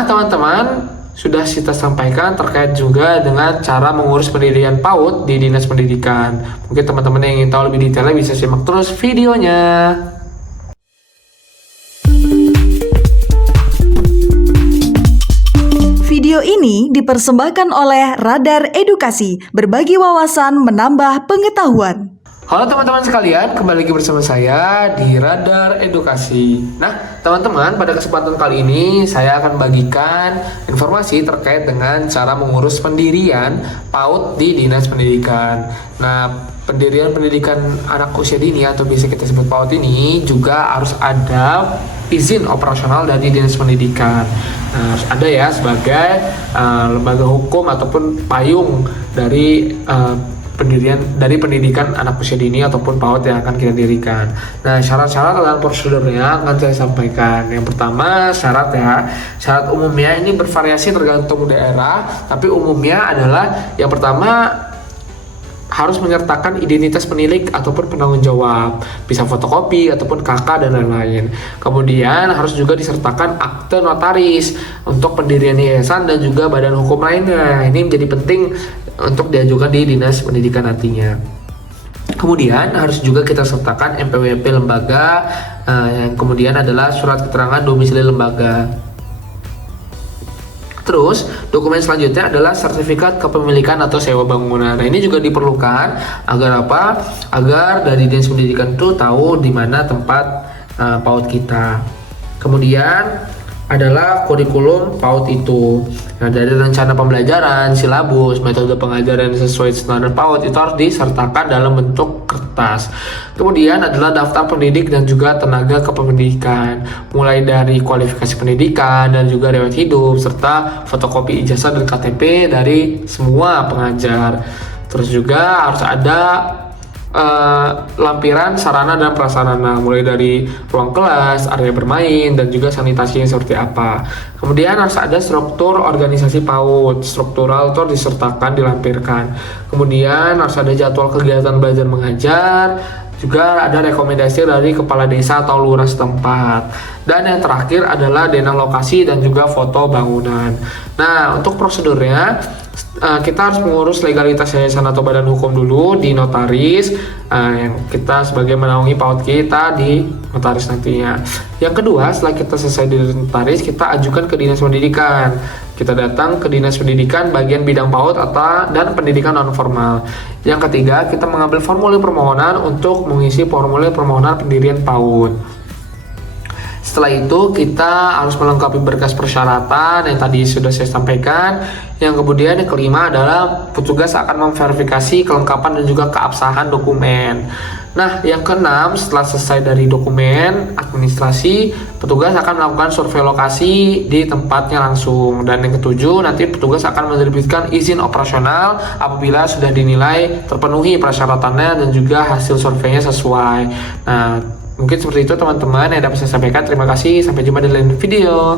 Teman-teman, sudah kita sampaikan terkait juga dengan cara mengurus pendidikan PAUD di Dinas Pendidikan. Mungkin teman-teman yang ingin tahu lebih detailnya bisa simak terus videonya. Video ini dipersembahkan oleh Radar Edukasi, berbagi wawasan menambah pengetahuan. Halo teman-teman sekalian, kembali lagi bersama saya di Radar Edukasi. Nah, teman-teman, pada kesempatan kali ini saya akan bagikan informasi terkait dengan cara mengurus pendirian PAUD di Dinas Pendidikan. Nah, pendirian pendidikan anak usia dini atau biasa kita sebut PAUD ini juga harus ada izin operasional dari Dinas Pendidikan. Nah, harus ada ya sebagai lembaga hukum ataupun payung dari pendidikan anak usia dini ataupun PAUD yang akan kita dirikan. Nah, syarat-syarat dan prosedurnya akan saya sampaikan. Yang pertama, syarat umumnya ini bervariasi tergantung daerah, tapi umumnya adalah yang pertama harus menyertakan identitas penilik ataupun penanggung jawab, bisa fotokopi ataupun KK dan lain-lain. Kemudian harus juga disertakan akte notaris untuk pendirian yayasan dan juga badan hukum lainnya. Ini menjadi penting untuk diajukan di Dinas Pendidikan nantinya. Kemudian harus juga kita sertakan NPWP lembaga, yang kemudian adalah surat keterangan domisili lembaga. Terus, dokumen selanjutnya adalah sertifikat kepemilikan atau sewa bangunan. Nah, ini juga diperlukan agar apa? Agar dari Dinas Pendidikan itu tahu di mana tempat PAUD kita. Kemudian adalah kurikulum PAUD itu. Nah, dari rencana pembelajaran, silabus, metode pengajaran sesuai standar PAUD itu harus disertakan dalam bentuk kertas. Kemudian adalah daftar pendidik dan juga tenaga kependidikan, mulai dari kualifikasi pendidikan dan juga riwayat hidup serta fotokopi ijazah dan KTP dari semua pengajar. Terus juga harus ada lampiran sarana dan prasarana, mulai dari ruang kelas, area bermain, dan juga sanitasinya seperti apa. Kemudian harus ada struktur organisasi PAUD, struktural itu disertakan, dilampirkan. Kemudian harus ada jadwal kegiatan belajar mengajar, juga ada rekomendasi dari kepala desa atau lurah setempat. Dan yang terakhir adalah denah lokasi dan juga foto bangunan. Nah, untuk prosedurnya kita harus mengurus legalitas yayasan atau badan hukum dulu di notaris, yang kita sebagai menaungi PAUD kita di notaris nantinya. Yang kedua, setelah kita selesai di notaris, kita ajukan ke Dinas Pendidikan. Kita datang ke Dinas Pendidikan bagian bidang PAUD dan pendidikan non formal. Yang ketiga, kita mengambil formulir permohonan untuk mengisi formulir permohonan pendirian PAUD. Setelah itu kita harus melengkapi berkas persyaratan yang tadi sudah saya sampaikan. Yang kemudian yang kelima adalah petugas akan memverifikasi kelengkapan dan juga keabsahan dokumen. Nah, yang keenam, setelah selesai dari dokumen administrasi, petugas akan melakukan survei lokasi di tempatnya langsung. Dan yang ketujuh, nanti petugas akan menerbitkan izin operasional apabila sudah dinilai terpenuhi persyaratannya dan juga hasil surveinya sesuai. Nah, mungkin seperti itu teman-teman yang dapat saya sampaikan. Terima kasih, sampai jumpa di lain video.